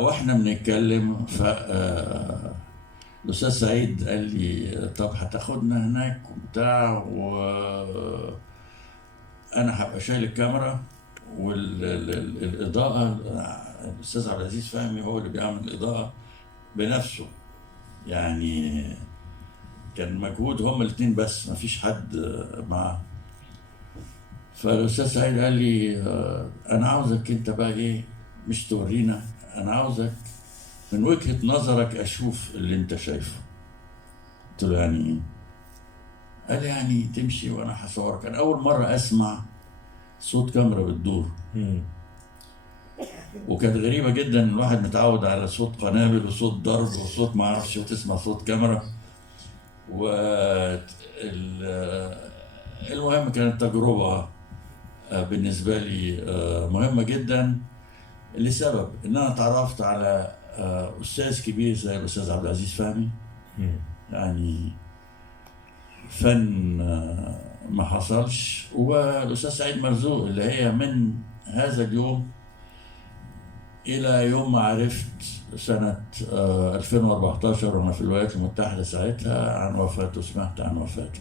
واحنا بنتكلم الاستاذ سعيد قال لي طب هتاخدنا هناك وبتاع، وانا هبقى شايل الكاميرا والاضاءه. الاستاذ عبد العزيز فهمي هو اللي بيعمل الاضاءه بنفسه، يعني كان مجهود هما الاثنين بس ما فيش حد معاه. فالاستاذ سعيد قال لي انا عاوزك انت بقى ايه، مش تورينا، انا عاوزك من وجهة نظرك اشوف اللي انت شايفه. قلت له يعني ايه؟ قال لي يعني تمشي وانا هصورك. كان اول مرة اسمع صوت كاميرا بتدور، وكانت غريبة جدا. الواحد متعود على صوت قنابل وصوت ضرب وصوت ما اعرفش، وتسمع صوت كاميرا. و المهم كانت تجربة بالنسبة لي مهمة جدا، لسبب ان انا اتعرفت على استاذ كبير زي الاستاذ عبد العزيز فهمي. يعني فن ما حصلش. والاستاذ سعيد مرزوق اللي هي من هذا اليوم الى يوم ما عرفت سنة 2014 وانا في الولايات المتحدة ساعتها عن وفاته، سمعت عن وفاته.